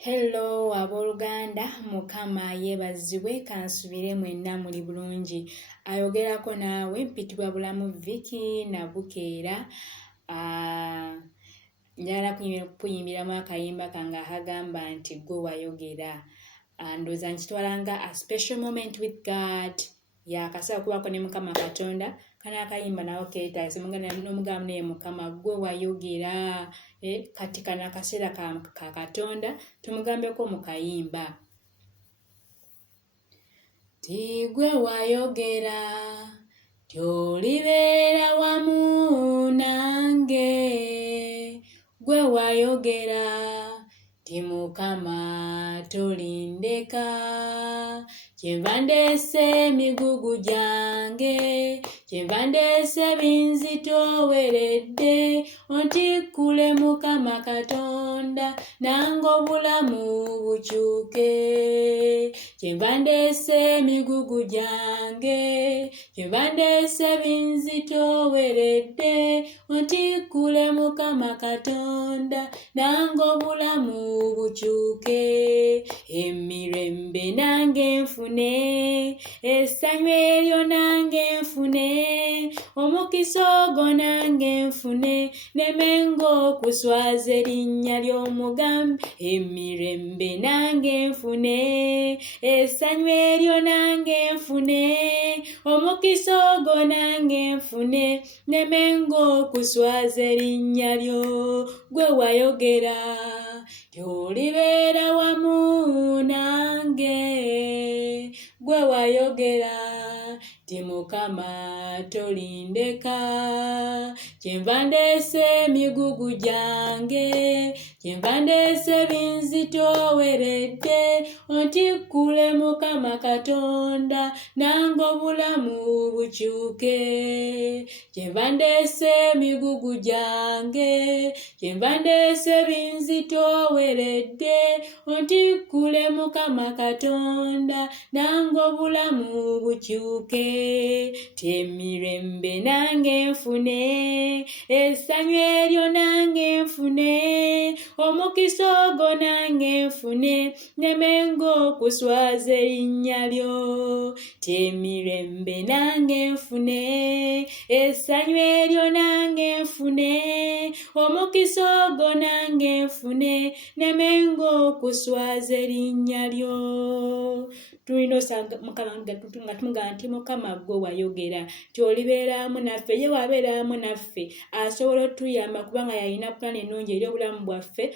Hello abooluganda, mukama yeebazibwe kansubire mwenna muli bulungi. Ayogerako naawe mpitibwa Bulamu Vicky Nabukeera. Njagala kuyimbiramu akayimba kange akagamba nti gwe wayogera. Ndowooza nkitwalanga a special moment with God. Yakasaako kubako ne Mukama Katonda. Kana akayimba nawo keetaagisa muganda n'omugamba naye Mukama gwe wayogera. Kati kana akaseera ka Katonda tumugambeko mu kayimba. Ti gwe wayogera tyolibeera wamu nange, gwe wayogera ti Mukama tolindeka. Kyenva ndeese emigugu gyange, kyenva ndeese binzitooweredde, ontikkule Mukama Katonda nange obulamu bukyuke. Kyenva ndeese emigugu gyange, kyenva ndeese binzitooweredde, ontikkule Mukama Katonda nange obulamu bukyuke. Emirembe nange nfune, essanyu eryo nange nfune, omukisa ogwo nange nfune, nemenga okuswaza erinnya ly'omugambi. Emirembe nange nfune, essanyu eryo nange nfune, omukisa ogwo nange nfune, nemenga okuswaza erinnya lyo. Gwe wayogera tyolibeera wamu nange, gwe wayogera ti Mukama tolindeka. Kyenva ndeese emigugu gyange, kyenva ndeese binzitooweredde, ontikkule Mukama Katonda nange obulamu bukyuke. Kyenva ndeese emigugu gyange, kyenva ndeese binzitooweredde, ontikkule Mukama Katonda nange obulamu bukyuke. Emirembe nange nfune, essanyu eryo nange nfune, omukisa ogwo nange nfune, nemenga okuswaza erinnya lyo. Emirembe nange nfune, essanyu eryo nange nfune, omukisa ogwo nange nfune, nemenga okuswaza erinnya lyo. Tulina osanga Mukama nga tumugamba nti Mukama gwe wayogera tyolibeera wamu naffe. Ye wabeera wamu naffe asobola otuyamba kubanga yalina pulaani ennungi eri obulamu bwaffe.